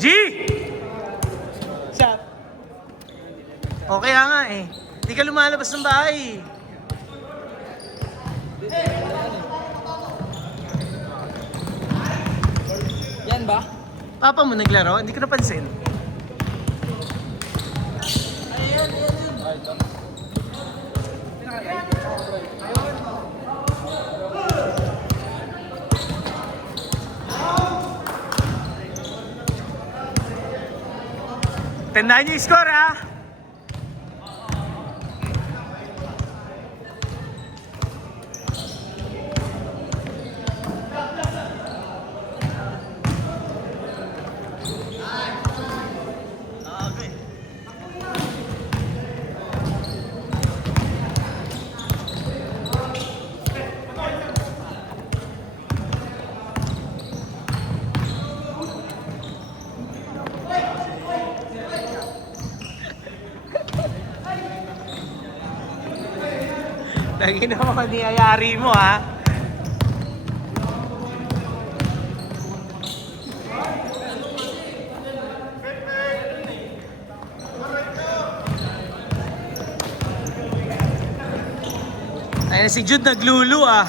G! Shot. Okay nga eh. Hindi ka lumalabas ng bahay. Yan ba? Papa mo naglaro? Hindi ko napansin. Tandaan niyo yung score, ha? Tangin na mo, niyayari mo, ha? Ay na si Jude naglulu, ah.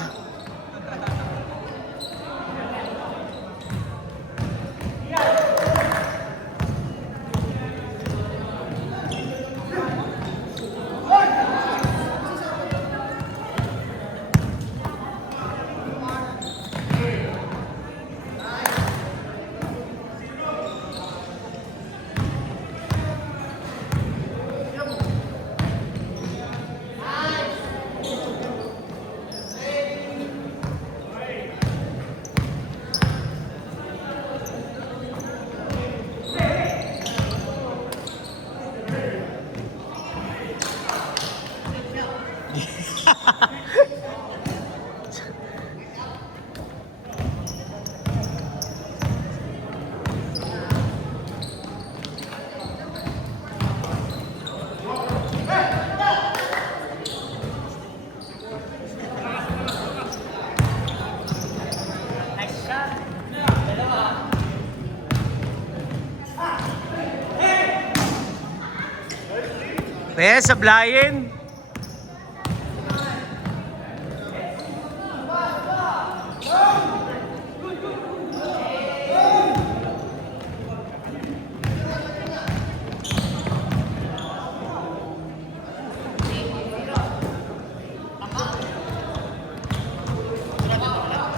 Sablayin.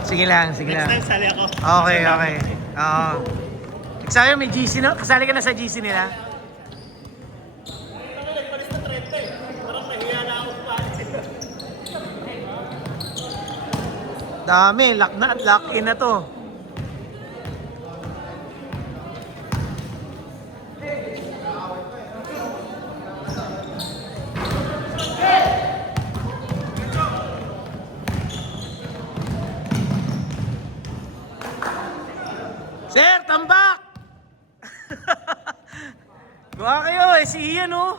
Sige lang, sige lang. Next time sali ako. Okay, okay. Oo. Sabi may GC na? Kasali ka na sa GC nila? Dami, lock na at lock in na to. Sir, tambak! Gawa kayo eh, si Ian oh.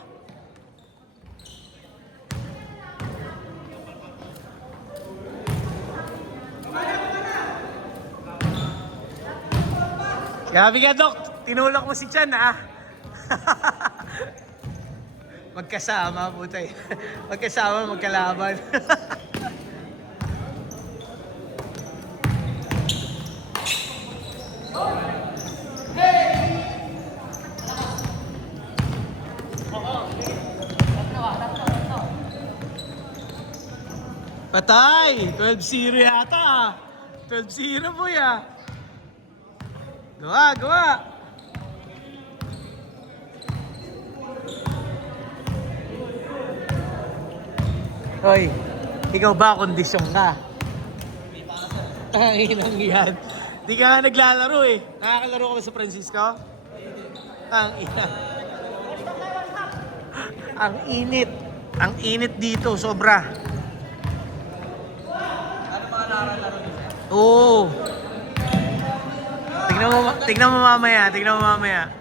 Grabe ka, Dok. Tinulak mo si Chan, ha? Magkasama, putay. Magkasama, magkalaban. Patay! 12-0 yata, ah. 12-0 po, ya. Gawa, gawa. Hoy, ikaw ba kondisyon ka? Ang inang yan. Di ka nga naglalaro eh. Nakakalaro ka ba sa Francisco? Ang ina. Ang init. Ang init dito, sobra. Ano mga nakalaro niyo? Oo. Tignan mo mamaya, tignan mo mamaya.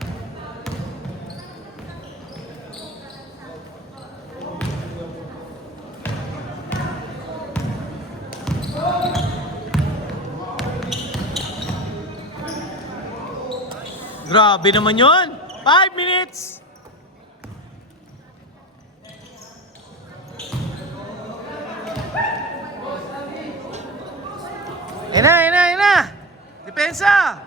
Grabe naman yun. 5 minutes. Ina. Depensa.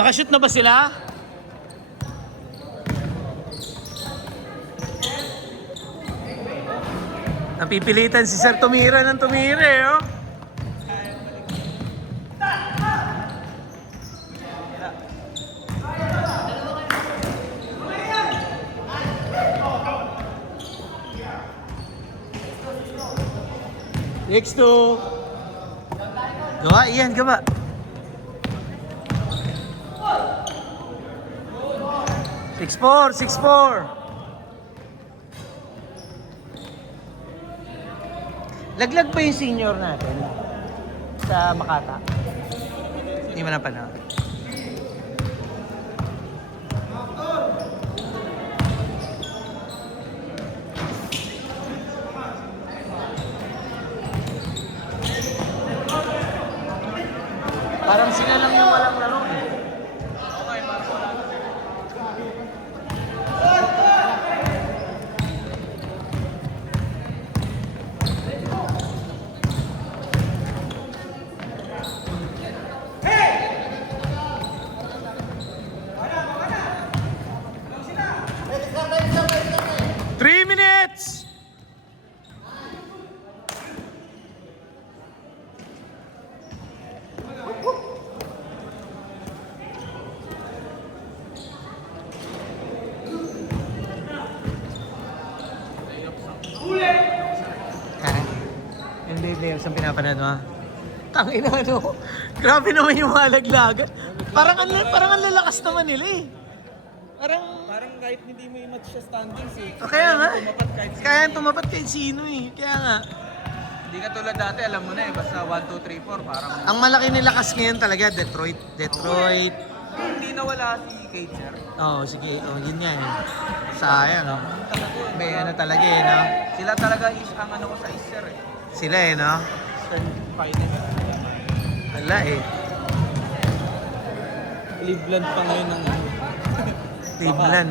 Nakashoot na ba sila? Napipilitan si Sir tumira ng tumira eh, oh. Next to. Gawa, iyan, gawa. Six four. Laglag pa yung senior natin sa Makata. Hindi mo na panahon. Parang sila lang yung walang laro eh. Okay, parang wala. 3 minutes! Hindi, players ang pinapanood mo. Tangina ano. Grabe naman yung malaglagan. Parang ang lalakas naman nila eh. Parang kahit hindi mo i-match siya standings eh. Kaya nga. Tumapat Kaya tumapat kahit sino eh. Kaya nga. Hindi ka tulad dati, alam mo na eh. Basta 1, 2, 3, 4, parang... Ang malaki nilakas ngayon talaga, Detroit. Hindi nawala si Kager. Oo, sige. Oh, yun nga eh. Sayang. No? Talaga eh. May ano talaga eh, no? Sila talaga ang ano ko sa Easter eh. Sila eh, no? Finals. Wala eh. Cleveland pa ngayon ng Cleveland,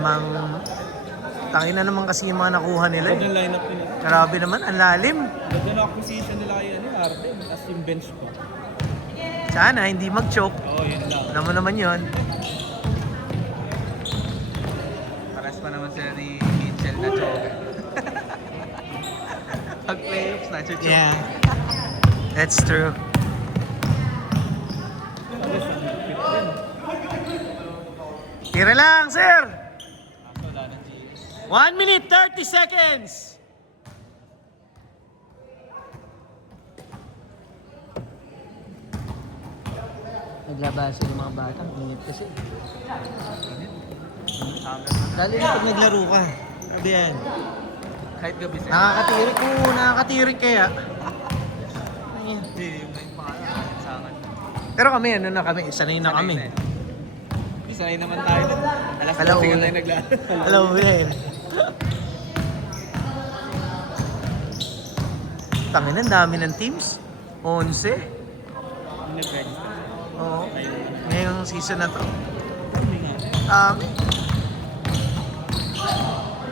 tangin na naman kasi yung mga nakuha nila eh. lineup nila. Grabe naman, ang lalim. Ganda na acquisition nila kay Arden. As yung bench ko. Sana, hindi mag-choke. Oo, yun lang. Alam mo naman yun. Paras pa naman sila ni Mitchell na choke. Pag playoffs na choke. Yeah. That's true. Tira lang, sir! Wala ng GS. 1 minute, 30 seconds! Naglabasa yung mga bata, init kasi. Lalo na pag naglaro ka. Sabi yan. Kahit gabi sila. Nakakatirik kaya. Ayan. Hindi, yung may pangalan. Sa akin. Pero kami, sanay na kami. Sanay naman tayo nun. Alas 12 Alauna. nga tayo naglalaro. Alam mo na eh. Tangin, ang dami ng teams. 11. Nag-register. Oo. Ngayong season na to.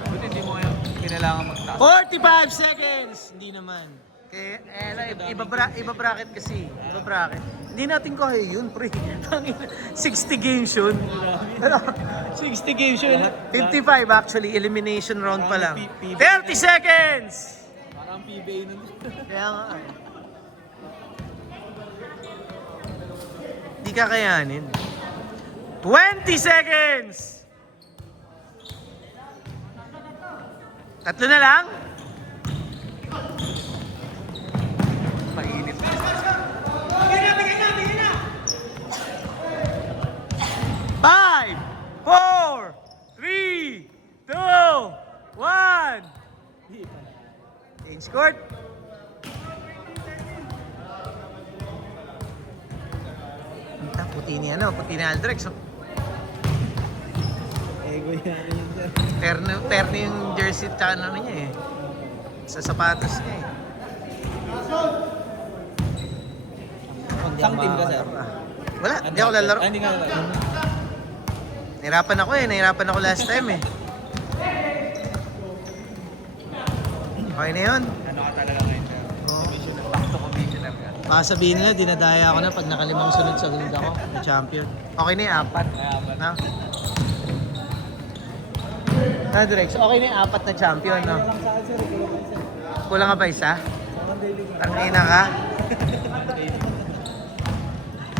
Buti hindi mo kayo kailangan magtaas. 45 seconds! Hindi naman. Kaya, iba bracket kasi. Iba bracket. Hindi natin kaya yun, pre. 60 games yun. 60 games yun. 55 actually. Elimination round pa lang. 30 seconds! Parang PBA nun. Kaya nga. Hindi kakayanin. 20 seconds! Tatlo na lang? Mainit. 5, 4, 3, 2, yan? Change court. Puti ni Aldrex. Oh. Ego yan yun, sir. Terno yung jersey tsaka ano niya eh. Sa sapatos niya eh. Isang team ka, sir? Wala, hindi ako lalaro. Hindi nga lalaro. Nahirapan ako last time eh. Okay na yun. Ano ka talaga ngayon, sir? Commissioner. Back to commissioner ka. Baka sabihin nila, dinadaya ako na pag nakalimang sunod-sunod ako na champion. Okay na yung apat. No? Drex, okay na yung apat na champion, no? Lang sa akin, sir. Ikaw lang, sir. Kulang ka pa isa? Sa daily ka. Tangina ka?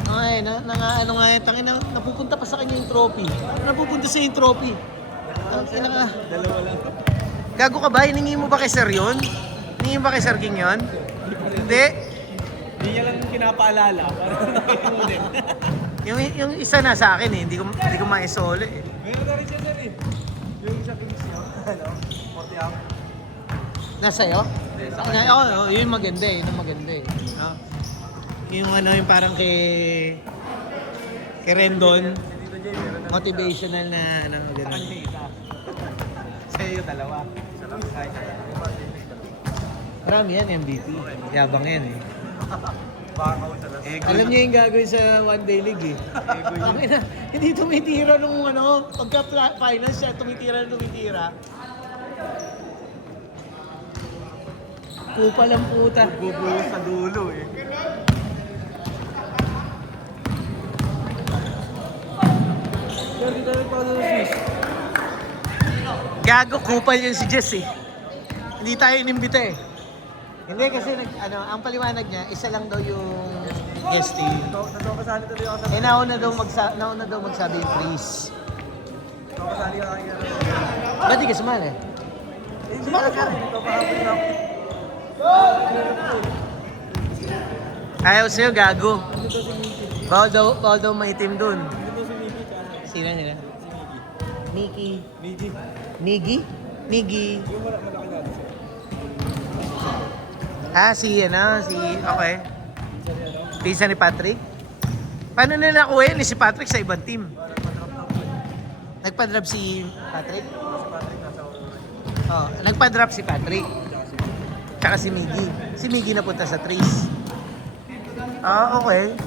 Okay, ano nga yan, tangina, napupunta pa sa kanya yung trophy. Napupunta sa yung trophy. Tangina ka. Dalawa lang. Gago ka ba? Hiningi mo ba kay Sir yun? Hiningi mo ba kay Sir King yun? Hindi. Hindi niya lang pinapaalala. Parang nakikinunin. Yung isa na sa akin eh, hindi ko maisole eh. Meron na rin siya, sir eh. Yung sa Kings niya. Ano? 40 up. Nasa'yo? Hindi, sa Oo, yun yung maganda eh. Yun yung maganda eh. No? Yung ano, yung parang kay Rendon, Dito, Jay, meron na. motivational na ano, gano'n. Ano yung isa? Sa'yo yung dalawa. Isa lang. Kahit isa lang. Marami yan, MVP. Yabang yan eh. Baka sa last. Alam niyo yung gagawin sa One Day League eh. Tangina, hindi tumitira nung ano, pagka finals siya, tumitira. Kupal ang puta. Bubuo sa dulo eh. Sir, dito rin pa sa Swiss. Gago, kupal yun si Jess eh. Hindi tayo inimbita eh. Hindi kasi ang paliwanag niya, isa lang daw yung guest team. Nagkakasali tuloy ako sa... Nauna daw magsabi yung freeze. Nagkakasali ako kaya. Ba't di ka sumali? Sumali ka rin. Nagkakahapon na ako. Ayaw sa'yo, gago. Dito si Mickey. Bawal daw may team dun. Dito si Mickey tsaka Sino nila? si Nikki. Mickey. Nigi? Nigi. Yung malaki natin, sir. Okay. Minsan yan, no? Pisa ni Patrick. Paano nila nakuha yun si Patrick sa ibang team? Nagpa-drop na po. Nagpa-drop si Patrick? Si Patrick nasa Oh, nagpa-drop si Patrick. Tsaka si Miggy. Si Miggy napunta sa Trees. Okay.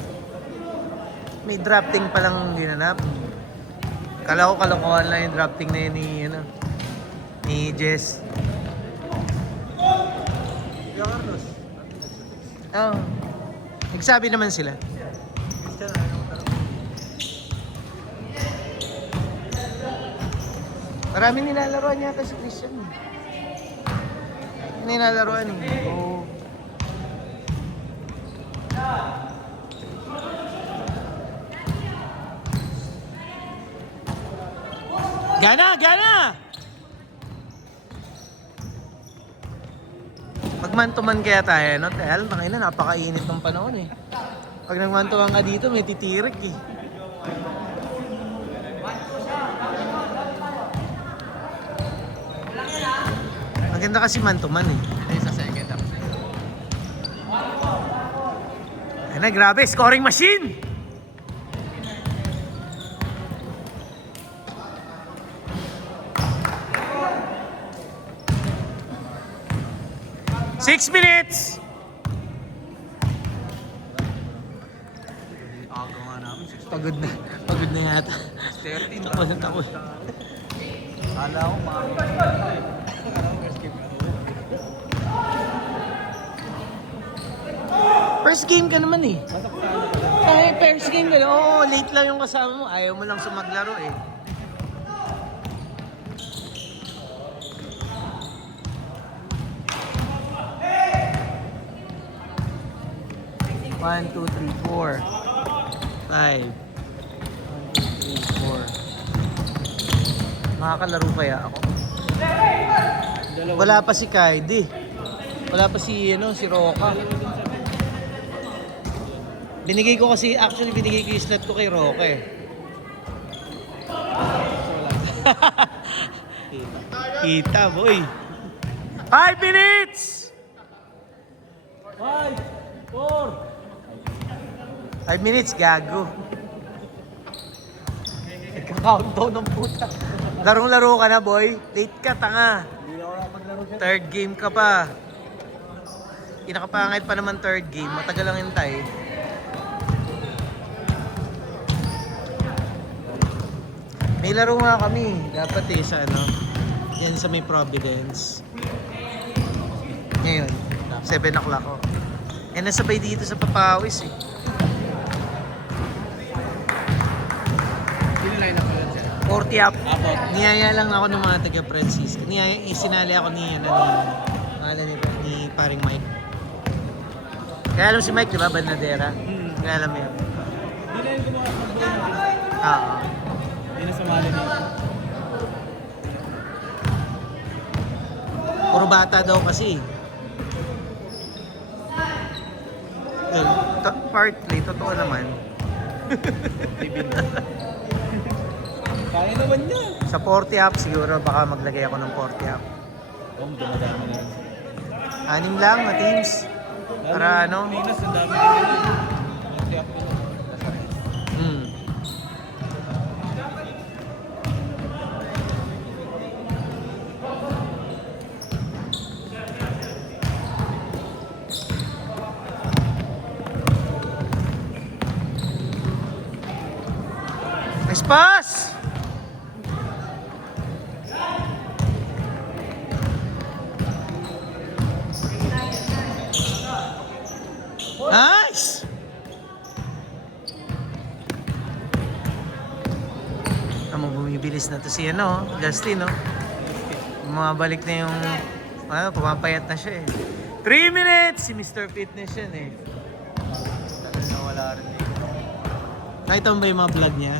May drafting palang ginanap. Kala ko kalokohan lang yung drafting na yun ni Jess. Carlos. Oh. Nagsabi naman sila. Christian, ano mo tanong? Marami nilalaroan yata si Christian. Nilalaroan eh. Oo. Gana! Magman-to-man kaya tayo, no? Tel, tangina, napakainit ng panahon eh. Pag nagman-to-man ka dito, may titirik eh. Maganda kasi man-to-man eh. Ayun sa second half. Ayan na, grabe, scoring machine! Six minutes! Aga nga namin. Pagod na yata. 13. Takbo na takbo. Kala ko mga... First game ka naman eh. First game ka na. Oo, late lang yung kasama mo. Ayaw mo lang sumaglaro eh. One, two, three, 4. 5. 1, 2, 3, 4. Makakalaro kaya ako? Wala pa si Kaidi. Wala pa si Roca. Binigay ko yung slot ko kay Roca eh. Kita boy. 5 minutes! 5, 4. 5 minutes, gago. Nagka-countdown ng puta. Larong-laro ka na, boy. Late ka, tanga. Hindi ako nakapaglaro dyan. Third game ka pa. Kinakapangit pa naman third game. Matagal lang hintay. May laro nga kami. Dapat sa ano. Yan sa may Providence. Ngayon. 7 o'clock ko. Eh, nasabay dito sa Papawis eh. Sino line up mo yun, sir? 40 up. Apo. Niyaya lang ako ng mga taga Francisco. Sinali ako ni ni paring Mike. Kaya alam si Mike, di ba? Bandadera. Kaya alam mo yun. Hindi na yung gumawa ng boy. Oo. Hindi na sumali nito. Puro bata daw kasi. Well, partly, totoo naman. Kaya naman niya. Sa 40 up, siguro baka maglagay ako ng 40 up. Oh, dumadami na yun. 6 lang na teams. Para ano? Pinas, ang dami na yun. Kaya ako yun. Hmm. Nice pass! Nice! Bumibilis na to si Justin, no? Bumabalik na yung, pumapayat na siya eh. 3 minutes! Si Mr. Fitness yan eh. Tagal na wala rin dito. Nakita mo ba yung mga vlog niya?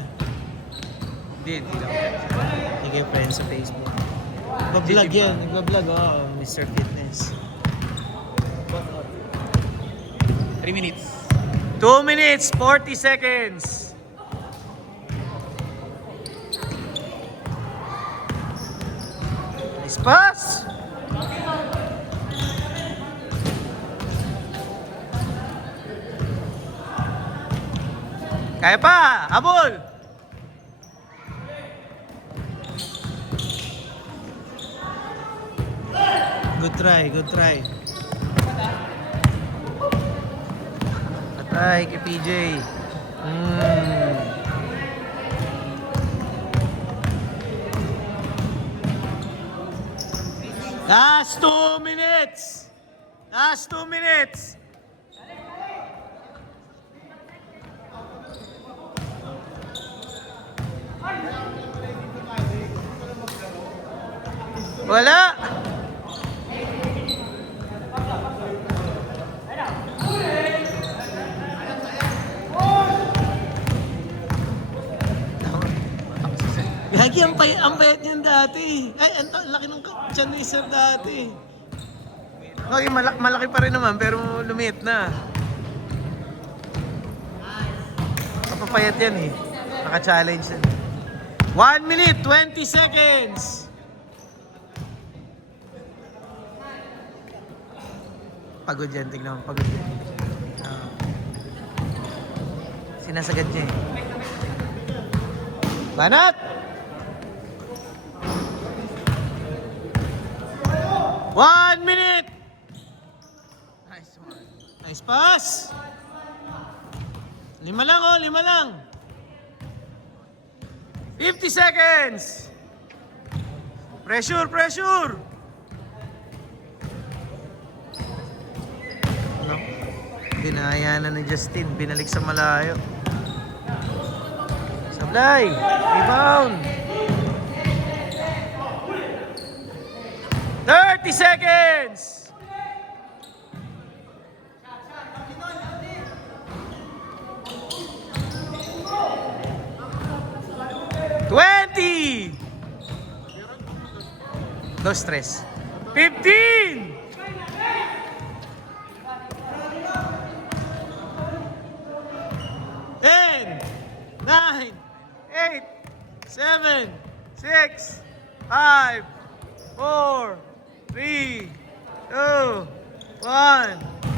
Hindi lang. Sige, friends sa Facebook. Nagbablog yan, nagbablog, Mr. Fitness. 3 minutes. 2 minutes, 40 seconds. Nice pass! Kaya pa! Habol! Good try, good try. Patay kay PJ. Last 2 minutes! Last 2 minutes! Wala! Lagi ang payat niyan dati. Ay, ang laki ng tiyan ni Sir dati. Okay, malaki pa rin naman pero lumiit na. Kapapayat yan eh. Naka-challenge yan. 1 minute, 20 seconds. Pagod yan, tignan mo. Pagod yan. Sinasagad niya eh. Banat! 1 minute! Nice one. Nice pass! 5 lang 5 lang. 50 seconds! Pressure, pressure! No? Binaya na ni Justin, binalik sa malayo. Sablay! Rebound! 30 seconds! $20! No stress. 15! 10, 9, 8, 7, 6, 5, 4, 3, 2, 1.